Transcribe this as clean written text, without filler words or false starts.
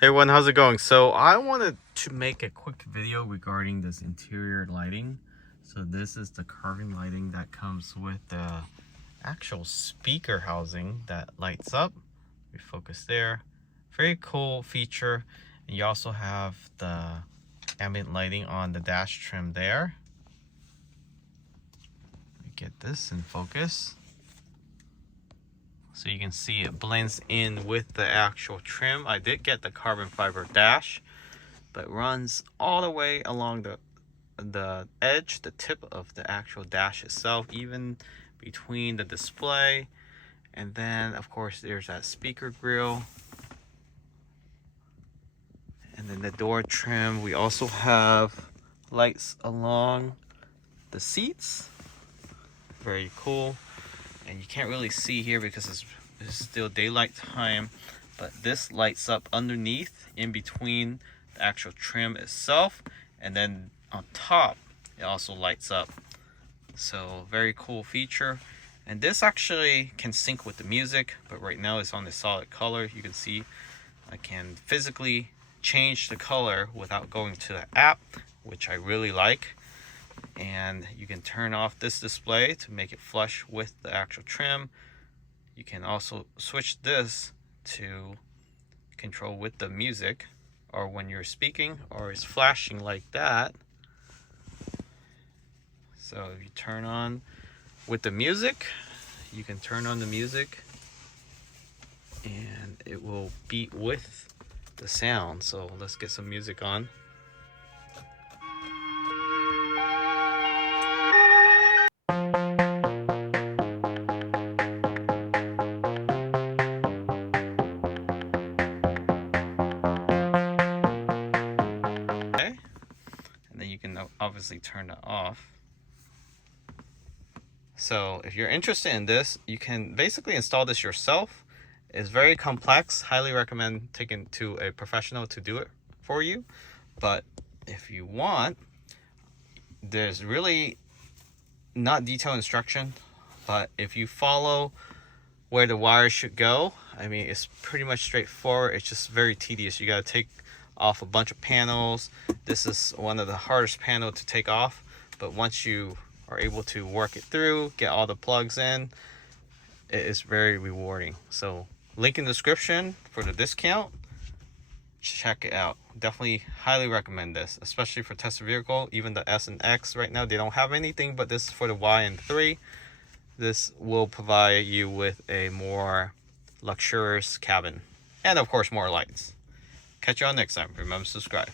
Hey everyone, how's it going? So I wanted to make a quick video regarding this interior lighting. So this is the carving lighting that comes with the actual speaker housing that lights up. We focus there. Very cool feature. And you also have the ambient lighting on the dash trim there. Let me get this in focus. So you can see it blends in with the actual trim. I did get the carbon fiber dash, but it runs all the way along the edge, the tip of the actual dash itself, even between the display. And then of course there's that speaker grill. And then the door trim. We also have lights along the seats. Very cool. And you can't really see here because it's still daylight time, but this lights up underneath in between the actual trim itself, and then on top it also lights up. So very cool feature. And this actually can sync with the music, but right now it's on the solid color. You can see I can physically change the color without going to the app, which I really like. And you can turn off this display to make it flush with the actual trim. You can also switch this to control with the music, or when you're speaking, or it's flashing like that. So if you turn on with the music, you can turn on the music and it will beat with the sound. So let's get some music on. And then you can obviously turn it off. So if you're interested in this, you can basically install this yourself. It's very complex. Highly recommend taking to a professional to do it for you. But if you want, there's really not detailed instruction, but if you follow where the wires should go, I mean, it's pretty much straightforward. It's just very tedious. You got to take off a bunch of panels. This is one of the hardest panels to take off, but once you are able to work it through, get all the plugs in, it is very rewarding. So link in the description for the discount. Check it out. Definitely highly recommend this, especially for test vehicle. Even the S and X right now, they don't have anything, but this is for the Y and 3. This will provide you with a more luxurious cabin, and of course more lights. Catch you all next time. Remember to subscribe.